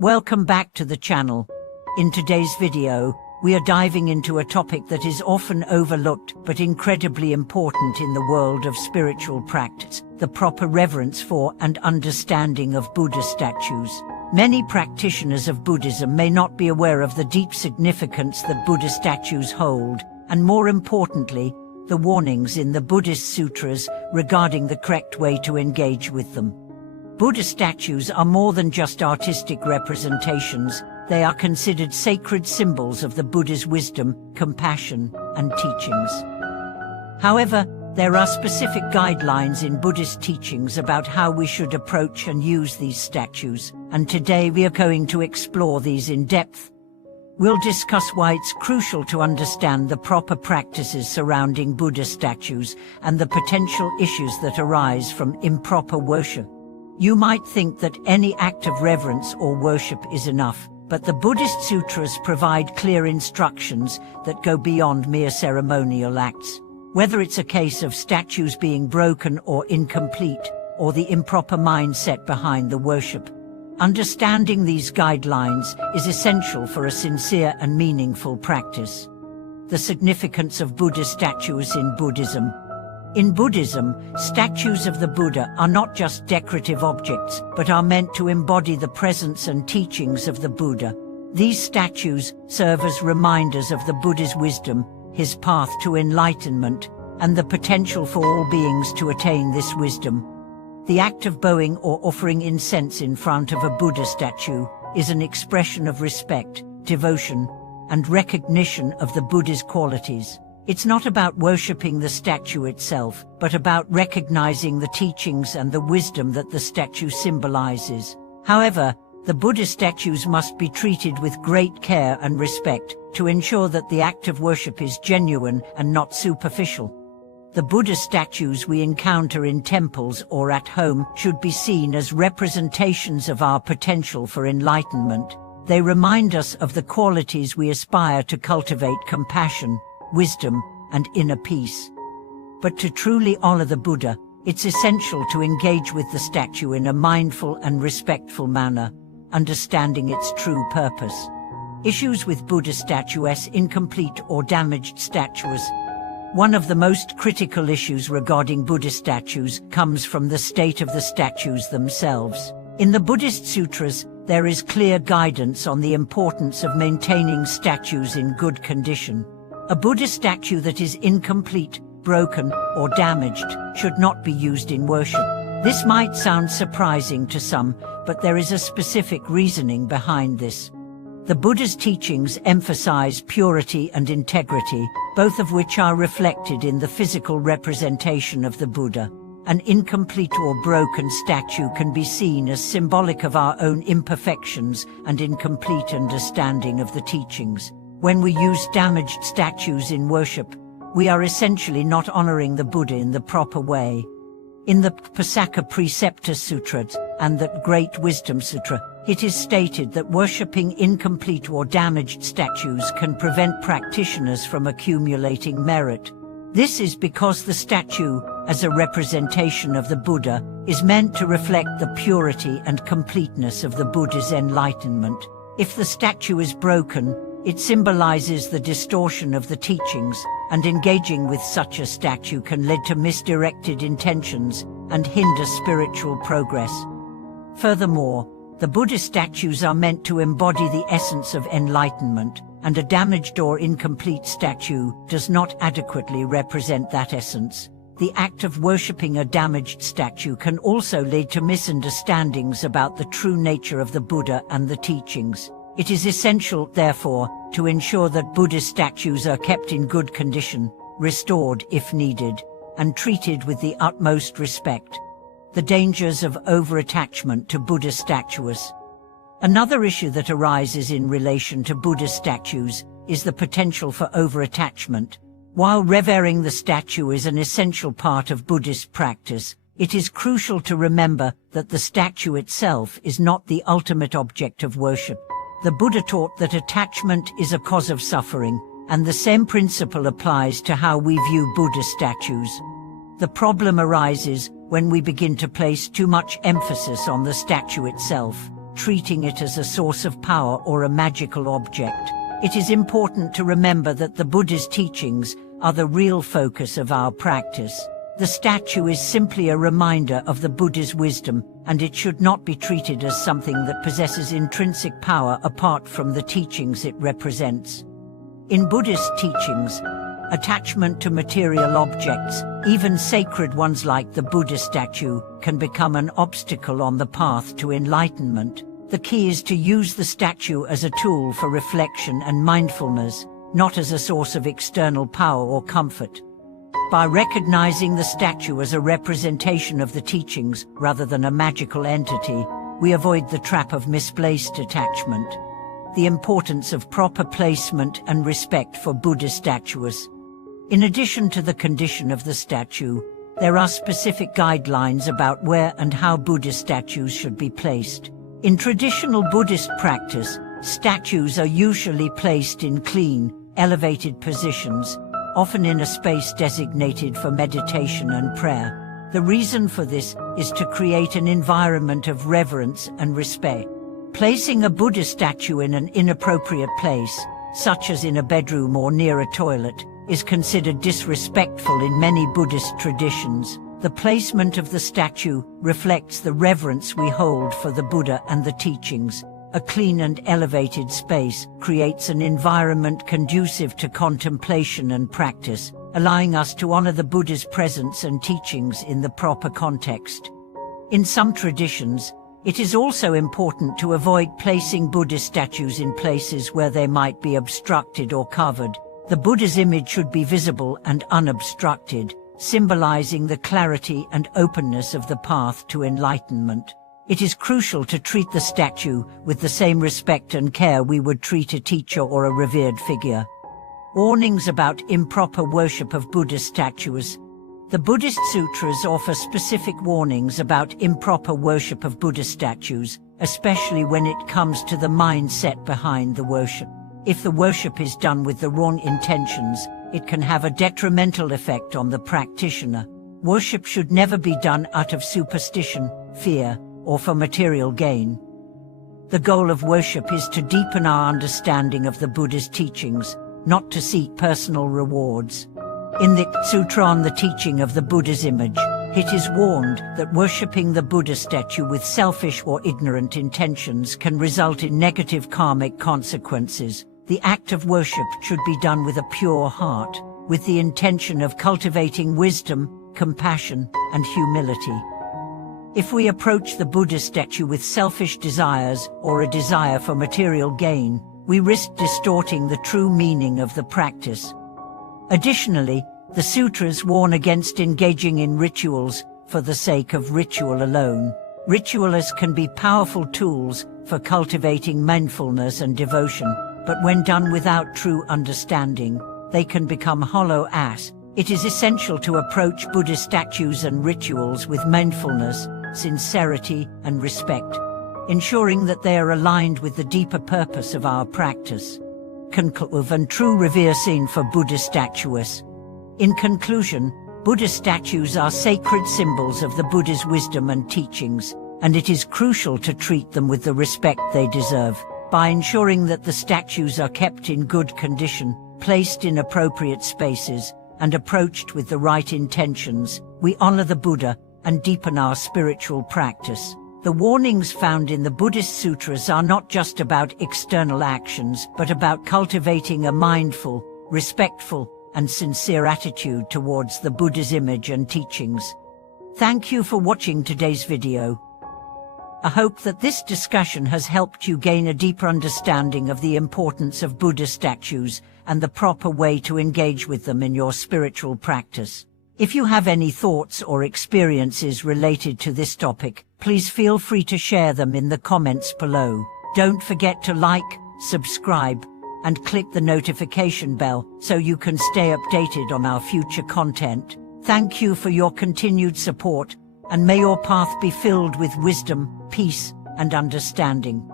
Welcome back to the channel. In today's video, we are diving into a topic that is often overlooked but incredibly important in the world of spiritual practice: the proper reverence for and understanding of Buddha statues. Many practitioners of Buddhism may not be aware of the deep significance that Buddha statues hold, and more importantly, the warnings in the Buddhist Sutras regarding the correct way to engage with them. Buddha statues are more than just artistic representations. They are considered sacred symbols of the Buddha's wisdom, compassion, and teachings. However, there are specific guidelines in Buddhist teachings about how we should approach and use these statues, and today we are going to explore these in depth. We'll discuss why it's crucial to understand the proper practices surrounding Buddha statues and the potential issues that arise from improper worship. You might think that any act of reverence or worship is enough, but the Buddhist Sutras provide clear instructions that go beyond mere ceremonial acts. Whether it's a case of statues being broken or incomplete, or the improper mindset behind the worship, understanding these guidelines is essential for a sincere and meaningful practice. The significance of Buddha statues in Buddhism. In Buddhism, statues of the Buddha are not just decorative objects, but are meant to embody the presence and teachings of the Buddha. These statues serve as reminders of the Buddha's wisdom, his path to enlightenment, and the potential for all beings to attain this wisdom. The act of bowing or offering incense in front of a Buddha statue is an expression of respect, devotion, and recognition of the Buddha's qualities. It's not about worshipping the statue itself, but about recognizing the teachings and the wisdom that the statue symbolizes. However, the Buddha statues must be treated with great care and respect to ensure that the act of worship is genuine and not superficial. The Buddha statues we encounter in temples or at home should be seen as representations of our potential for enlightenment. They remind us of the qualities we aspire to cultivate: compassion, wisdom, and inner peace. But to truly honor the Buddha, it's essential to engage with the statue in a mindful and respectful manner, understanding its true purpose. Issues with Buddha statues: incomplete or damaged statues. One of the most critical issues regarding Buddha statues comes from the state of the statues themselves. In the Buddhist Sutras, there is clear guidance on the importance of maintaining statues in good condition. A Buddha statue that is incomplete, broken, or damaged should not be used in worship. This might sound surprising to some, but there is a specific reasoning behind this. The Buddha's teachings emphasize purity and integrity, both of which are reflected in the physical representation of the Buddha. An incomplete or broken statue can be seen as symbolic of our own imperfections and incomplete understanding of the teachings. When we use damaged statues in worship, we are essentially not honoring the Buddha in the proper way. In the Pasaka Preceptor Sutra and the Great Wisdom Sutra, it is stated that worshipping incomplete or damaged statues can prevent practitioners from accumulating merit. This is because the statue, as a representation of the Buddha, is meant to reflect the purity and completeness of the Buddha's enlightenment. If the statue is broken, it symbolizes the distortion of the teachings, and engaging with such a statue can lead to misdirected intentions and hinder spiritual progress. Furthermore, the Buddha statues are meant to embody the essence of enlightenment, and a damaged or incomplete statue does not adequately represent that essence. The act of worshipping a damaged statue can also lead to misunderstandings about the true nature of the Buddha and the teachings. It is essential, therefore, to ensure that Buddha statues are kept in good condition, restored if needed, and treated with the utmost respect. The dangers of over-attachment to Buddha statues. Another issue that arises in relation to Buddha statues is the potential for over-attachment. While revering the statue is an essential part of Buddhist practice, it is crucial to remember that the statue itself is not the ultimate object of worship. The Buddha taught that attachment is a cause of suffering, and the same principle applies to how we view Buddha statues. The problem arises when we begin to place too much emphasis on the statue itself, treating it as a source of power or a magical object. It is important to remember that the Buddha's teachings are the real focus of our practice. The statue is simply a reminder of the Buddha's wisdom, and it should not be treated as something that possesses intrinsic power apart from the teachings it represents. In Buddhist teachings, attachment to material objects, even sacred ones like the Buddha statue, can become an obstacle on the path to enlightenment. The key is to use the statue as a tool for reflection and mindfulness, not as a source of external power or comfort. By recognizing the statue as a representation of the teachings rather than a magical entity, we avoid the trap of misplaced attachment. The importance of proper placement and respect for Buddha statues. In addition to the condition of the statue, there are specific guidelines about where and how Buddha statues should be placed. In traditional Buddhist practice, statues are usually placed in clean, elevated positions, often in a space designated for meditation and prayer. The reason for this is to create an environment of reverence and respect. Placing a Buddha statue in an inappropriate place, such as in a bedroom or near a toilet, is considered disrespectful in many Buddhist traditions. The placement of the statue reflects the reverence we hold for the Buddha and the teachings. A clean and elevated space creates an environment conducive to contemplation and practice, allowing us to honor the Buddha's presence and teachings in the proper context. In some traditions, it is also important to avoid placing Buddha statues in places where they might be obstructed or covered. The Buddha's image should be visible and unobstructed, symbolizing the clarity and openness of the path to enlightenment. It is crucial to treat the statue with the same respect and care we would treat a teacher or a revered figure. Warnings about improper worship of Buddha statues. The Buddhist Sutras offer specific warnings about improper worship of Buddha statues, especially when it comes to the mindset behind the worship. If the worship is done with the wrong intentions, it can have a detrimental effect on the practitioner. Worship should never be done out of superstition, fear, or for material gain. The goal of worship is to deepen our understanding of the Buddha's teachings, not to seek personal rewards. In the Sutra on the Teaching of the Buddha's Image, it is warned that worshipping the Buddha statue with selfish or ignorant intentions can result in negative karmic consequences. The act of worship should be done with a pure heart, with the intention of cultivating wisdom, compassion, and humility. If we approach the Buddha statue with selfish desires or a desire for material gain, we risk distorting the true meaning of the practice. Additionally, the sutras warn against engaging in rituals for the sake of ritual alone. Rituals can be powerful tools for cultivating mindfulness and devotion, but when done without true understanding, they can become hollow as. It is essential to approach Buddha statues and rituals with mindfulness, sincerity, and respect, ensuring that they are aligned with the deeper purpose of our practice. Conclusive and true revere seen for Buddha statues. In conclusion, Buddha statues are sacred symbols of the Buddha's wisdom and teachings, and it is crucial to treat them with the respect they deserve. By ensuring that the statues are kept in good condition, placed in appropriate spaces, and approached with the right intentions, we honor the Buddha and deepen our spiritual practice. The warnings found in the Buddhist sutras are not just about external actions, but about cultivating a mindful, respectful, and sincere attitude towards the Buddha's image and teachings. Thank you for watching today's video. I hope that this discussion has helped you gain a deeper understanding of the importance of Buddha statues and the proper way to engage with them in your spiritual practice. If you have any thoughts or experiences related to this topic, please feel free to share them in the comments below. Don't forget to like, subscribe, and click the notification bell so you can stay updated on our future content. Thank you for your continued support, and may your path be filled with wisdom, peace, and understanding.